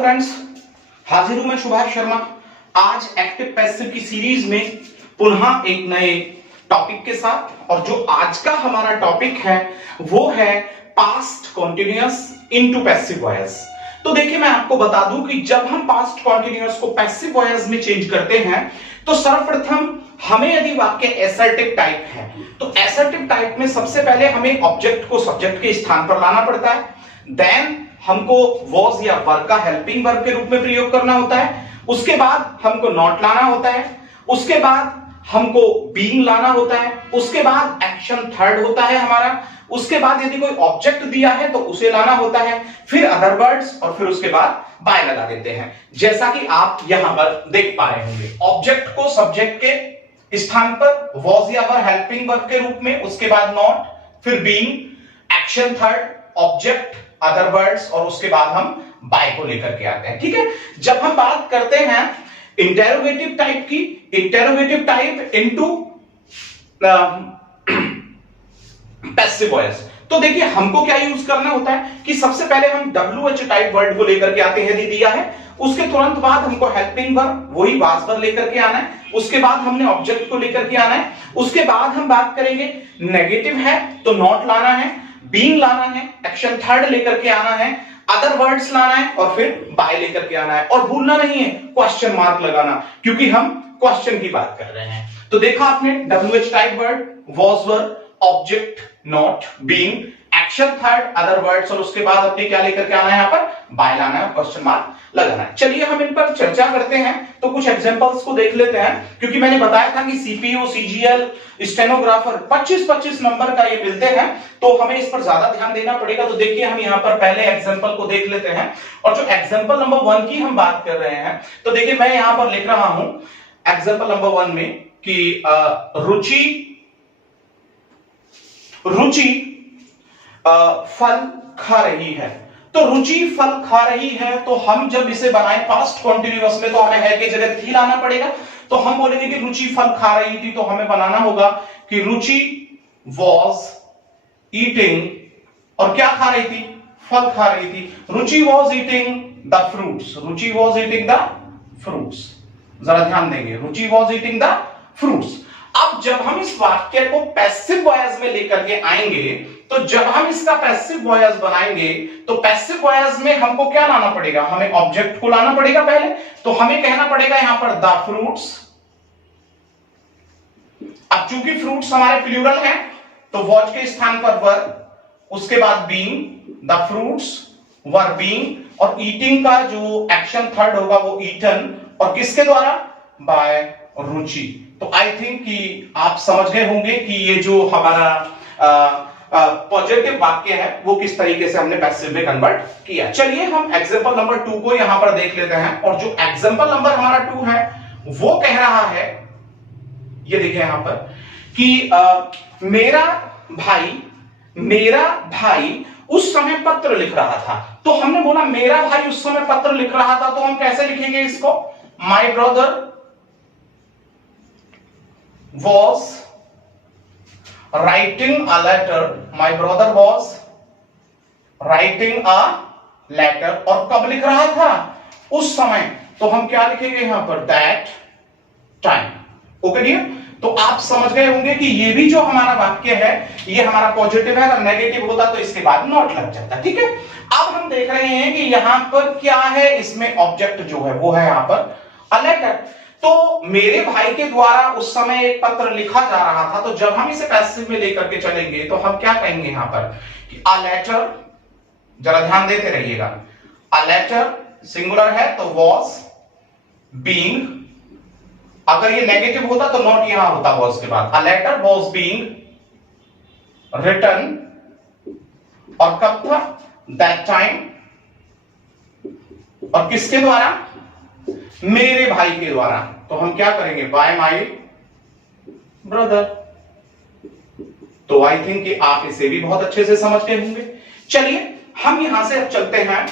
Friends, हाजिर हूं मैं सुभाष शर्मा। आज एक्टिव पैसिव की सीरीज में पुनः एक नए टॉपिक के साथ, और जो आज का हमारा टॉपिक है वो है past continuous into passive voice. तो देखिए, मैं आपको बता दूं कि जब हम पास्ट कॉन्टिन्यूअस को पैसिव वॉइस में चेंज करते हैं तो सर्वप्रथम हमें यदि वाक्य एसर्टिव टाइप है तो एसर्टिव टाइप में सबसे पहले हमें ऑब्जेक्ट को सब्जेक्ट के स्थान पर लाना पड़ता है। देन हमको वॉज या वर का हेल्पिंग वर्ब के रूप में प्रयोग करना होता है। उसके बाद हमको नॉट लाना होता है। उसके बाद हमको बीइंग लाना होता है। उसके बाद एक्शन थर्ड होता है हमारा। उसके बाद यदि कोई ऑब्जेक्ट दिया है तो उसे लाना होता है, फिर अदर वर्ड्स, और फिर उसके बाद बाय लगा देते हैं, जैसा कि आप यहां पर देख पा रहे होंगे। ऑब्जेक्ट को सब्जेक्ट के स्थान पर वॉज या वर हेल्पिंग वर्ब के रूप में, उसके बाद नॉट, फिर being, action third, object, other words, और उसके बाद हम बाय को लेकर के आते हैं। ठीक है, जब हम बात करते हैं इंटेरोगेटिव टाइप की, interrogative type into passive voice, तो देखिए हमको क्या यूज करना होता है कि सबसे पहले हम WH टाइप वर्ड को लेकर के आते हैं यदि दिया है। उसके तुरंत बाद हमको हेल्पिंग वर्ब, वही वाज वर्ब लेकर के आना है। उसके बाद हमने ऑब्जेक्ट को लेकर के आना है। उसके बाद हम बात करेंगे नेगेटिव है तो नॉट लाना है, बीइंग लाना है, एक्शन थर्ड लेकर के आना है, अदर वर्ड्स लाना है, और फिर बाय लेकर के आना है। और भूलना नहीं है क्वेश्चन मार्क लगाना, क्योंकि हम क्वेश्चन की बात कर रहे हैं। तो देखा आपने, WH type word, was verb, object, not, being, action third, other words, और उसके बाद अपने क्या लेकर के आना है, यहाँ पर बाय लाना है, क्वेश्चन मार्क लगाना है। चलिए हम इन पर चर्चा करते हैं। तो कुछ एग्जांपल्स को देख लेते हैं, क्योंकि मैंने बताया था कि सीपीओ, सीजीएल, स्टेनोग्राफर 25-25 नंबर का ये मिलते हैं, तो हमें इस पर ज्यादा ध्यान देना पड़ेगा। तो देखिए, हम यहाँ पर पहले एग्जाम्पल को देख लेते हैं, और जो एग्जाम्पल नंबर 1 की हम बात कर रहे हैं, तो देखिए मैं यहाँ पर लिख रहा हूं एग्जाम्पल नंबर 1 में कि रुचि फल खा रही है। तो रुचि फल खा रही है, तो हम जब इसे बनाए पास्ट कॉन्टिन्यूअस में तो हमें है की जगह थी लाना पड़ेगा। तो हम बोलेंगे कि रुचि फल खा रही थी, तो हमें बनाना होगा कि रुचि वॉज ईटिंग, और क्या खा रही थी, फल खा रही थी। Ruchi was eating the fruits, Ruchi was eating the fruits. जरा ध्यान देंगे, Ruchi was eating the fruits. अब जब हम इस वाक्य को पैसिव वॉइस में लेकर के आएंगे, तो जब हम इसका पैसिव वॉइस बनाएंगे तो पैसिव वॉइस में हमको क्या लाना पड़ेगा, हमें ऑब्जेक्ट को लाना पड़ेगा पहले। तो हमें कहना पड़ेगा यहां पर द फ्रूट्स। अब चूंकि फ्रूट्स हमारे प्लूरल हैं तो वॉज के स्थान पर वर, उसके बाद being, the fruits were being, और ईटिंग का जो एक्शन थर्ड होगा वो ईटन, और किसके द्वारा, बाय रुचि। तो आई थिंक कि आप समझ गए होंगे कि ये जो हमारा पॉजिटिव वाक्य है वो किस तरीके से हमने पैसिव में कन्वर्ट किया। चलिए हम एग्जांपल नंबर 2 को यहां पर देख लेते हैं, और जो एग्जांपल नंबर हमारा 2 है वो कह रहा है, ये देखिए यहां पर कि मेरा भाई उस समय पत्र लिख रहा था। तो हमने बोला मेरा भाई उस समय पत्र लिख रहा था, तो हम कैसे लिखेंगे इसको, my brother was writing a letter, my brother was writing a letter, और कब लिख रहा था, उस समय। तो हम क्या लिखेंगे यहां पर, that time। ओके डियर, तो आप समझ गए होंगे कि ये भी जो हमारा वाक्य है ये हमारा पॉजिटिव है। अगर नेगेटिव होता तो इसके बाद नॉट लग जाता। ठीक है, अब हम देख रहे हैं कि यहां पर क्या है, इसमें ऑब्जेक्ट जो है वो है यहां पर a letter। तो मेरे भाई के द्वारा उस समय एक पत्र लिखा जा रहा था, तो जब हम इसे पैसिव में लेकर के चलेंगे तो हम क्या कहेंगे यहां पर कि अ लेटर, जरा ध्यान देते रहिएगा, अ लेटर सिंगुलर है तो वॉज, बीइंग, अगर ये नेगेटिव होता तो नॉट यहां होता वॉज के बाद, a letter was being written, और कब था, दैट टाइम, और किसके द्वारा, मेरे भाई के द्वारा। तो हम क्या करेंगे, बाय माय ब्रदर। तो आई थिंक कि आप इसे भी बहुत अच्छे से समझ गए होंगे। चलिए हम यहां से अब चलते हैं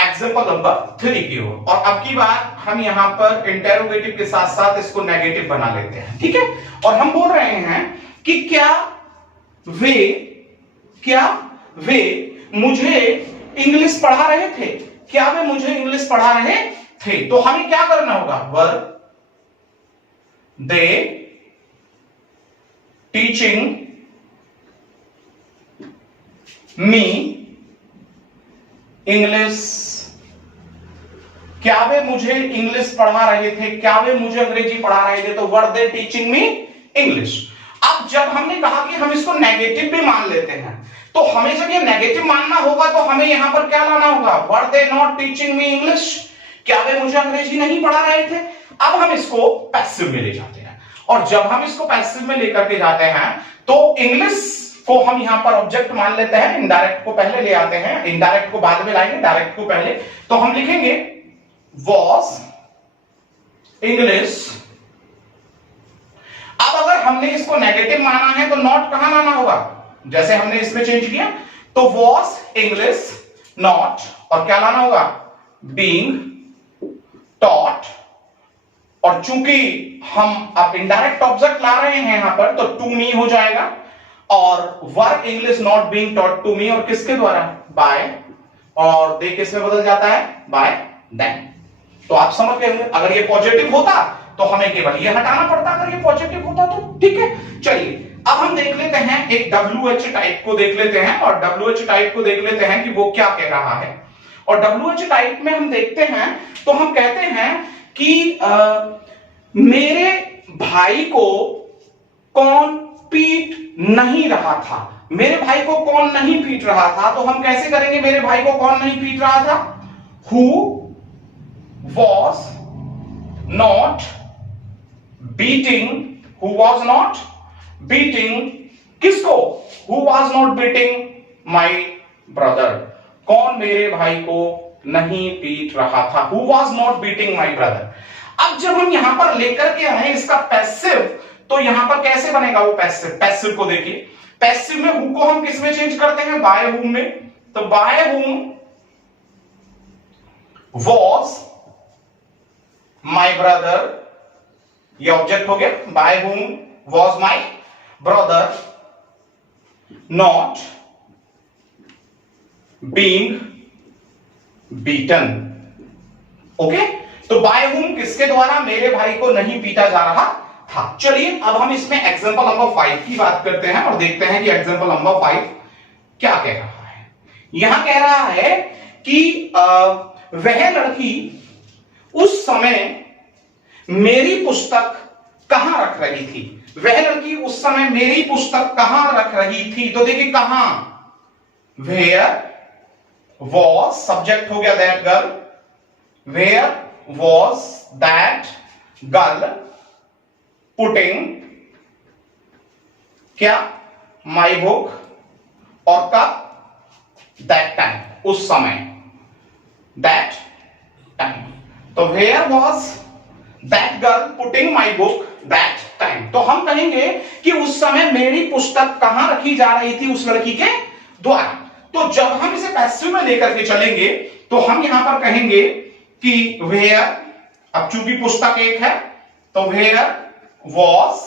एग्जांपल नंबर 3 की ओर, और अब की बार हम यहां पर इंटेरोगेटिव के साथ साथ इसको नेगेटिव बना लेते हैं। ठीक है, और हम बोल रहे हैं कि क्या वे मुझे इंग्लिश पढ़ा रहे थे, क्या वे मुझे इंग्लिश पढ़ा रहे थे। तो हमें क्या करना होगा, were they teaching me English, क्या वे मुझे इंग्लिश पढ़ा रहे थे, क्या वे मुझे अंग्रेजी पढ़ा रहे थे। तो वर दे टीचिंग मी इंग्लिश। अब जब हमने कहा कि हम इसको नेगेटिव भी मान लेते हैं, तो हमें जब ये नेगेटिव मानना होगा तो हमें यहां पर क्या लाना होगा, were they not teaching me English, क्या वे मुझे अंग्रेजी नहीं पढ़ा रहे थे। अब हम इसको पैसिव में ले जाते हैं, और जब हम इसको पैसिव में लेकर के जाते हैं तो इंग्लिश को हम यहां पर ऑब्जेक्ट मान लेते हैं, इनडायरेक्ट को पहले ले आते हैं, इनडायरेक्ट को बाद में लाएंगे, डायरेक्ट को पहले। तो हम लिखेंगे was इंग्लिश। अब अगर हमने इसको नेगेटिव माना है तो नॉट कहां लाना होगा, जैसे हमने इसमें चेंज किया, तो was इंग्लिश नॉट, और क्या लाना होगा, being taught। और चूंकि हम अब इनडायरेक्ट ऑब्जेक्ट ला रहे हैं यहां पर, तो टू मी हो जाएगा, और were English not being taught to me, और किसके द्वारा, बाय, और दे किस में बदल जाता है, बाय देम। तो आप समझ गए होंगे, अगर ये पॉजिटिव होता तो हमें केवल ये हटाना पड़ता, अगर ये पॉजिटिव होता तो ठीक है। चलिए अब हम देख लेते हैं एक WH टाइप को देख लेते हैं, और WH टाइप को देख लेते हैं कि वो क्या कह रहा है। और WH टाइप में हम देखते हैं तो हम कहते हैं कि मेरे भाई को कौन पीट नहीं रहा था, मेरे भाई को कौन नहीं पीट रहा था। तो हम कैसे करेंगे, मेरे भाई को कौन नहीं पीट रहा था, who was not beating, who was not beating किसको, who was not beating my brother, कौन मेरे भाई को नहीं पीट रहा था, who was not beating my brother। अब जब हम यहां पर लेकर के आए इसका पैसिव, तो यहां पर कैसे बनेगा वो पैसिव, पैसिव को देखिए, पैसिव में हु को हम किस में चेंज करते हैं, बाय हुम में। तो by whom was my brother, ये ऑब्जेक्ट हो गया, by whom was my brother not being beaten। ओके, तो बाय whom किसके द्वारा, मेरे भाई को नहीं पीटा जा रहा था। चलिए अब हम इसमें एग्जांपल नंबर 5 की बात करते हैं और देखते हैं कि एग्जांपल नंबर 5 क्या कह रहा है। यहां कह रहा है कि वह लड़की उस समय मेरी पुस्तक कहां रख रही थी, वह लड़की उस समय मेरी पुस्तक कहां रख रही थी। तो देखिए कहां, वेयर वॉज सब्जेक्ट हो गया that girl, where was that girl putting क्या, माई बुक, और कब, दैट टाइम, उस समय, दैट टाइम। तो where was that girl putting my book that time. तो हम कहेंगे कि उस समय मेरी पुस्तक कहां रखी जा रही थी, उस लड़की के द्वारा। तो जब हम इसे पैसिव में लेकर के चलेंगे तो हम यहां पर कहेंगे कि वेयर, अब चूंकि पुस्तक एक है तो where was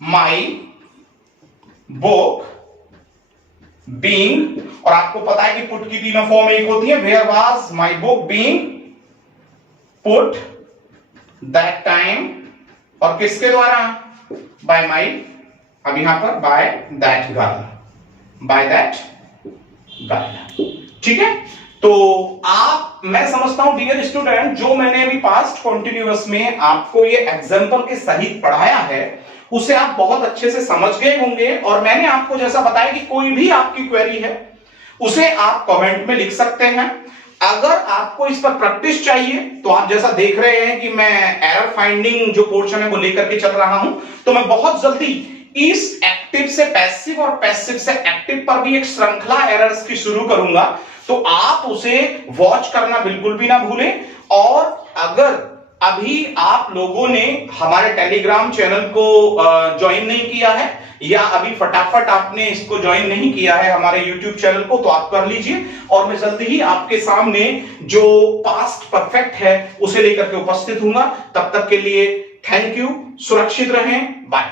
my book being, और आपको पता है कि पुट की तीनों फॉर्म एक होती है, where was my book being put that time, और किसके द्वारा, बाय माई, अब यहां पर by that girl, by that girl. ठीक है, तो आप, मैं समझता हूं डियर स्टूडेंट, जो मैंने अभी पास्ट कॉन्टिन्यूअस में आपको ये एग्जांपल के सहित पढ़ाया है उसे आप बहुत अच्छे से समझ गए होंगे। और मैंने आपको जैसा बताया कि कोई भी आपकी क्वेरी है उसे आप कमेंट में लिख सकते हैं। अगर आपको इस पर प्रैक्टिस चाहिए तो आप जैसा देख रहे हैं कि मैं एरर फाइंडिंग जो पोर्शन है वो लेकर के चल रहा हूं, तो मैं बहुत जल्दी इस एक्टिव से पैसिव और पैसिव से एक्टिव पर भी एक श्रृंखला एरर्स की शुरू करूंगा। तो आप उसे वॉच करना बिल्कुल भी ना भूलें। और अगर अभी आप लोगों ने हमारे टेलीग्राम चैनल को ज्वाइन नहीं किया है, या अभी फटाफट आपने इसको ज्वाइन नहीं किया है हमारे YouTube चैनल को, तो आप कर लीजिए। और मैं जल्दी ही आपके सामने जो पास्ट परफेक्ट है उसे लेकर के उपस्थित हूंगा। तब तक के लिए थैंक यू, सुरक्षित रहें, बाय।